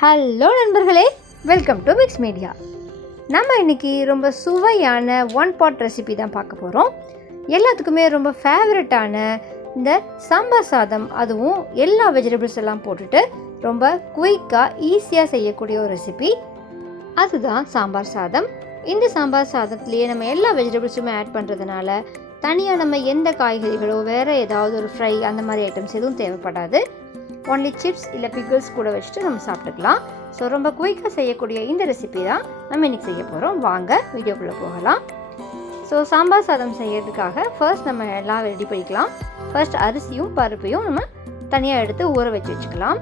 Hello நண்பர்களே, welcome to mix media. நம்ம இன்றைக்கி ரொம்ப சுவையான ஒன் பாட் ரெசிபி தான் பார்க்க போகிறோம். எல்லாத்துக்குமே ரொம்ப ஃபேவரட்டான இந்த சாம்பார் சாதம், அதுவும் எல்லா வெஜிடபிள்ஸ் எல்லாம் போட்டுட்டு ரொம்ப குயிக்காக ஈஸியாக செய்யக்கூடிய ஒரு ரெசிபி, அதுதான் சாம்பார் சாதம். இந்த சாம்பார் சாதத்துலேயே நம்ம எல்லா வெஜிடபிள்ஸுமே ஆட் பண்ணுறதுனால தனியாக நம்ம எந்த காய்கறிகளோ வேறு ஏதாவது ஒரு ஃப்ரை அந்த மாதிரி ஐட்டம்ஸ் எதுவும் தேவைப்படாது. ஒன்லி சிப்ஸ் இல்லை பிக்கிள்ஸ் கூட வச்சுட்டு நம்ம சாப்பிட்டுக்கலாம். ஸோ ரொம்ப குயிக்காக செய்யக்கூடிய இந்த ரெசிபி தான் நம்ம இன்றைக்கி செய்ய போகிறோம். வாங்க வீடியோக்குள்ளே போகலாம். ஸோ சாம்பார் சாதம் செய்யறதுக்காக ஃபர்ஸ்ட் நம்ம எல்லாம் ரெடி பண்ணிக்கலாம். ஃபர்ஸ்ட் அரிசியும் பருப்பையும் நம்ம தனியாக எடுத்து ஊற வச்சுக்கலாம்.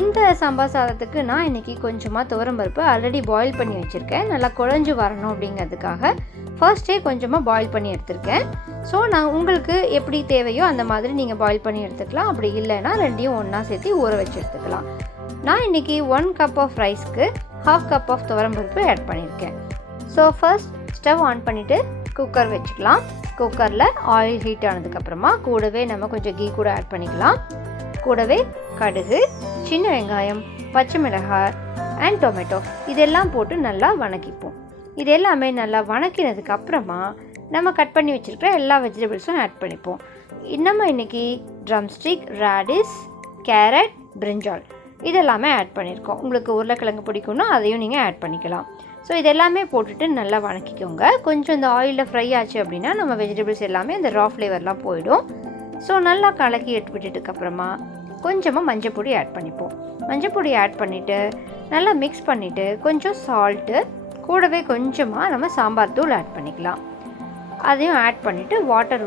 இந்த சாம்பார் சாதத்துக்கு நான் இன்றைக்கி கொஞ்சமாக துவரம் பருப்பு ஆல்ரெடி பாயில் பண்ணி வச்சுருக்கேன். நல்லா குழஞ்சி வரணும் அப்படிங்கிறதுக்காக ஃபர்ஸ்ட்டே கொஞ்சமாக பாயில் பண்ணி எடுத்திருக்கேன். ஸோ நான் உங்களுக்கு எப்படி தேவையோ அந்த மாதிரி நீங்கள் பாயில் பண்ணி எடுத்துக்கலாம். அப்படி இல்லைன்னா ரெண்டையும் ஒன்றா சேர்த்து ஊற வச்சு எடுத்துக்கலாம். நான் இன்றைக்கி 1 கப் ஆஃப் ரைஸ்க்கு 1/2 கப் ஆஃப் துவரம் பருப்பு ஆட் பண்ணியிருக்கேன். ஸோ ஃபர்ஸ்ட் ஸ்டவ் ஆன் பண்ணிவிட்டு குக்கர் வச்சுக்கலாம். குக்கரில் ஆயில் ஹீட் ஆனதுக்கப்புறமா கூடவே நம்ம கொஞ்சம் கீ கூட ஆட் பண்ணிக்கலாம். கூடவே கடுகு, சின்ன வெங்காயம், பச்சை மிளகாய் அண்ட் டொமேட்டோ இதெல்லாம் போட்டு நல்லா வணக்கிப்போம். இது எல்லாமே நல்லா வணக்கினதுக்கு அப்புறமா நம்ம கட் பண்ணி வச்சுருக்கிற எல்லா வெஜிடபிள்ஸும் ஆட் பண்ணிப்போம். நம்ம இன்றைக்கி ட்ரம்ஸ்டிக், ராடிஸ், கேரட், பிரிஞ்சால் இதெல்லாமே ஆட் பண்ணியிருக்கோம். உங்களுக்கு உருளைக்கிழங்கு பிடிக்கும்னா அதையும் நீங்கள் ஆட் பண்ணிக்கலாம். ஸோ இதெல்லாமே போட்டுட்டு நல்லா வணக்கிக்கோங்க. கொஞ்சம் இந்த ஆயிலில் ஃப்ரை ஆச்சு அப்படின்னா நம்ம வெஜிடபிள்ஸ் எல்லாமே இந்த ரா ஃப்ளேவர்லாம் போயிடும். ஸோ நல்லா கலக்கி எடுத்து விட்டுட்டுக்கப்புறமா கொஞ்சமாக மஞ்சள் பொடி ஆட் பண்ணிப்போம். மஞ்சள் பொடி ஆட் பண்ணிவிட்டு நல்லா மிக்ஸ் பண்ணிவிட்டு கொஞ்சம் சால்ட்டு, கூடவே கொஞ்சமாக நம்ம சாம்பார் தூள் ஆட் பண்ணிக்கலாம். அதையும் ஆட் பண்ணிவிட்டு வாட்டர்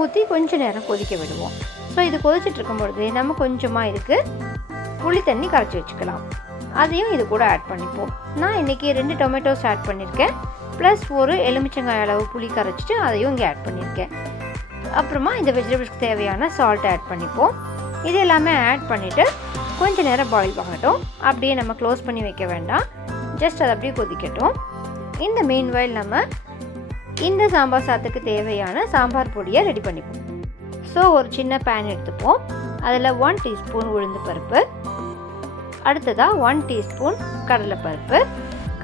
ஊற்றி கொஞ்சம் நேரம் கொதிக்க விடுவோம். ஸோ இது கொதிச்சுட்டு இருக்கும்பொழுது நம்ம கொஞ்சமாக இதுக்கு புளி தண்ணி கரைச்சி வச்சுக்கலாம். அதையும் இது கூட ஆட் பண்ணிப்போம். நான் இன்றைக்கி 2 டொமேட்டோஸ் ஆட் பண்ணியிருக்கேன். ப்ளஸ் ஒரு எலுமிச்சங்காய் அளவு புளி கரைச்சிட்டு அதையும் இங்கே ஆட் பண்ணியிருக்கேன். அப்புறமா இந்த வெஜிடபிள்ஸ்க்கு தேவையான சால்ட் ஆட் பண்ணிப்போம். இது எல்லாமே ஆட் பண்ணிவிட்டு கொஞ்சம் நேரம் பாயில் ஆகட்டும். அப்படியே நம்ம க்ளோஸ் பண்ணி வைக்க வேண்டாம், ஜஸ்ட் அது அப்படியே கொதிக்கட்டும். இந்த மீன்வைல் நம்ம இந்த சாம்பார் சாதத்துக்கு தேவையான சாம்பார் பொடியை ரெடி பண்ணிப்போம். ஸோ ஒரு சின்ன பேன் எடுத்துப்போம். அதில் 1 டீஸ்பூன் உளுந்து பருப்பு, அடுத்ததாக 1 டீஸ்பூன் கடலைப்பருப்பு,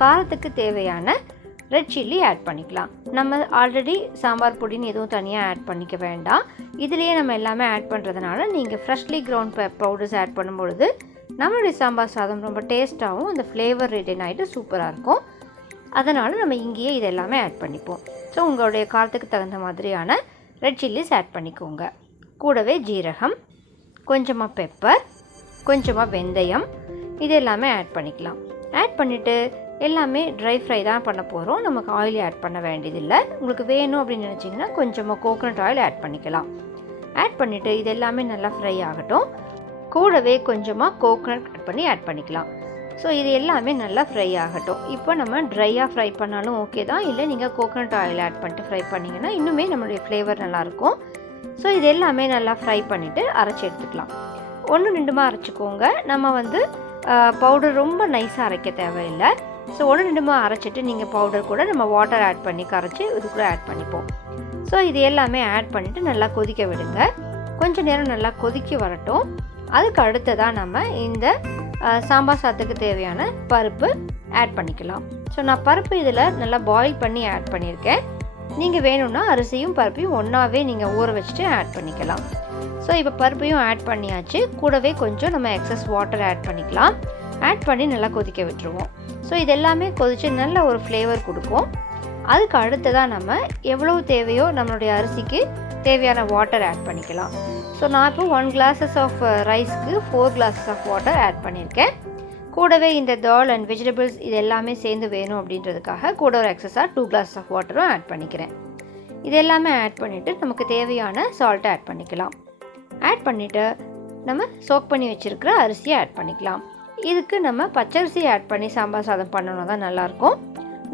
காரத்துக்கு தேவையான ரெட் சில்லி ஆட் பண்ணிக்கலாம். நம்ம ஆல்ரெடி சாம்பார் பொடின்னு எதுவும் தனியாக ஆட் பண்ணிக்க வேண்டாம். இதுலேயே நம்ம எல்லாமே ஆட் பண்ணுறதுனால நீங்கள் ஃப்ரெஷ்லி கிரவுண்ட் பவுடர்ஸ் ஆட் பண்ணும்பொழுது நம்மளுடைய சாம்பார் சாதம் ரொம்ப டேஸ்ட்டாகவும் அந்த ஃப்ளேவர் ரிட்டன் ஆகிட்டு சூப்பராக இருக்கும். அதனால் நம்ம இங்கேயே இது எல்லாமே ஆட் பண்ணிப்போம். ஸோ உங்களுடைய காரத்துக்கு தகுந்த மாதிரியான ரெட் சில்லிஸ் ஆட் பண்ணிக்கோங்க. கூடவே ஜீரகம், கொஞ்சமாக பெப்பர், கொஞ்சமாக வெந்தயம் இது எல்லாமே ஆட் பண்ணிக்கலாம். ஆட் பண்ணிவிட்டு எல்லாமே ட்ரை ஃப்ரை தான் பண்ண போகிறோம். நமக்கு ஆயில் ஆட் பண்ண வேண்டியதில்லை. உங்களுக்கு வேணும் அப்படின்னு நினச்சிங்கன்னா கொஞ்சமாக கோகோனட் ஆயில் ஆட் பண்ணிக்கலாம். ஆட் பண்ணிவிட்டு இது எல்லாமே நல்லா ஃப்ரை ஆகட்டும். கூடவே கொஞ்சமாக கோகோனட் கட் பண்ணி ஆட் பண்ணிக்கலாம். ஸோ இது எல்லாமே நல்லா ஃப்ரை ஆகட்டும். இப்போ நம்ம ட்ரையாக ஃப்ரை பண்ணாலும் ஓகே தான், இல்லை நீங்கள் கோகோனட் ஆயில் ஆட் பண்ணிட்டு ஃப்ரை பண்ணிங்கன்னா இன்னுமே நம்மளுடைய ஃப்ளேவர் நல்லாயிருக்கும். ஸோ இது எல்லாமே நல்லா ஃப்ரை பண்ணிவிட்டு அரைச்சி எடுத்துக்கலாம். 1-2 அரைச்சிக்கோங்க. நம்ம பவுடர் ரொம்ப நைஸாக அரைக்க தேவையில்லை. ஸோ 1-2 அரைச்சிட்டு நீங்கள் பவுடர் கூட நம்ம வாட்டர் ஆட் பண்ணி கரைச்சி இது கூட ஆட் பண்ணிப்போம். ஸோ இது எல்லாமே ஆட் பண்ணிவிட்டு நல்லா கொதிக்க விடுங்க. கொஞ்சம் நேரம் நல்லா கொதிக்க வரட்டும். அதுக்கு அடுத்ததாக நம்ம இந்த சாம்பார் சாதத்துக்கு தேவையான பருப்பு ஆட் பண்ணிக்கலாம். ஸோ நான் பருப்பு இதில் நல்லா பாயில் பண்ணி ஆட் பண்ணியிருக்கேன். நீங்கள் வேணும்னா அரிசியும் பருப்பையும் ஒன்றாவே நீங்கள் ஊற வச்சுட்டு ஆட் பண்ணிக்கலாம். ஸோ இப்போ பருப்பையும் ஆட் பண்ணியாச்சு. கூடவே கொஞ்சம் நம்ம எக்ஸஸ் வாட்டர் ஆட் பண்ணிக்கலாம். ஆட் பண்ணி நல்லா கொதிக்க விட்டுருவோம். ஸோ இது எல்லாமே கொதித்து நல்ல ஒரு ஃப்ளேவர் கொடுக்கும். அதுக்கு அடுத்ததாக நம்ம எவ்வளவு தேவையோ நம்மளுடைய அரிசிக்கு தேவையான வாட்டர் ஆட் பண்ணிக்கலாம். ஸோ நான் இப்போ 1 கிளாஸஸ் ஆஃப் ரைஸ்க்கு 4 கிளாஸஸ் ஆஃப் வாட்டர் ஆட் பண்ணியிருக்கேன். கூடவே இந்த தால் அண்ட் வெஜிடபிள்ஸ் இது எல்லாமே சேர்ந்து வேணும் அப்படின்றதுக்காக கூட ஒரு எக்ஸஸாக 2 கிளாஸஸ் ஆஃப் வாட்டரும் ஆட் பண்ணிக்கிறேன். இது எல்லாமே ஆட் பண்ணிவிட்டு நமக்கு தேவையான சால்ட்டை ஆட் பண்ணிக்கலாம். ஆட் பண்ணிவிட்டு நம்ம சோக் பண்ணி வச்சுருக்கிற அரிசியை ஆட் பண்ணிக்கலாம். இதுக்கு நம்ம பச்சரிசி ஆட் பண்ணி சாம்பார் சாதம் பண்ணணும் தான் நல்லாயிருக்கும்.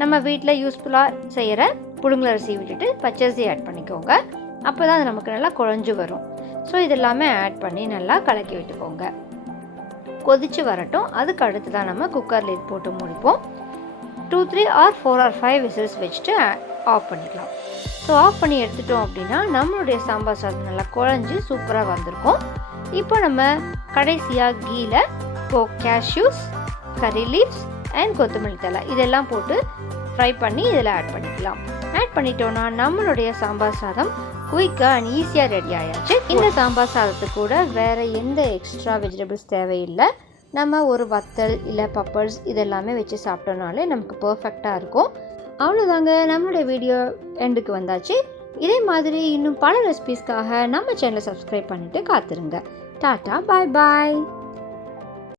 நம்ம வீட்டில் யூஸ்ஃபுல்லாக செய்கிற புழுங்கலரிசி விட்டுட்டு பச்சரிசி ஆட் பண்ணிக்கோங்க. அப்போ தான் அது நமக்கு நல்லா குழஞ்சு வரும். ஸோ இதெல்லாமே ஆட் பண்ணி நல்லா கலக்கி விட்டுக்கோங்க. கொதித்து வரட்டும். அதுக்கு அடுத்து தான் நம்ம குக்கர் லிட் போட்டு முடிப்போம். 2, 3 or 4 or 5 விசில்ஸ் வச்சுட்டு ஆஃப் பண்ணிக்கலாம். ஸோ ஆஃப் பண்ணி எடுத்துட்டோம் அப்படின்னா நம்மளுடைய சாம்பார் சாதம் நல்லா குழஞ்சி சூப்பராக வந்திருக்கும். இப்போ நம்ம கடைசியாக கீழே கேஷ்யூஸ், கறி லீவ்ஸ் அண்ட் கொத்தமல்லி தழை இதெல்லாம் போட்டு ஃப்ரை பண்ணி இதில் ஆட் பண்ணிக்கலாம். ஆட் பண்ணிட்டோன்னா நம்மளுடைய சாம்பார் சாதம் குயிக்காக அண்ட் ஈஸியாக ரெடி ஆயாச்சு. இந்த சாம்பார் சாதத்துக்கு கூட வேறு எந்த எக்ஸ்ட்ரா வெஜிடபிள்ஸ் தேவையில்லை. நம்ம ஒரு வத்தல் இல்லை பப்பர்ஸ் இதெல்லாமே வச்சு சாப்பிட்டோம்னாலே நமக்கு பர்ஃபெக்டாக இருக்கும். அவ்வளோதாங்க, நம்மளுடைய வீடியோ எண்டுக்கு வந்தாச்சு. இதே மாதிரி இன்னும் பல ரெசிபீஸ்க்காக நம்ம சேனலை சப்ஸ்கிரைப் பண்ணிவிட்டு காத்துருங்க. டாட்டா, பாய் பாய்.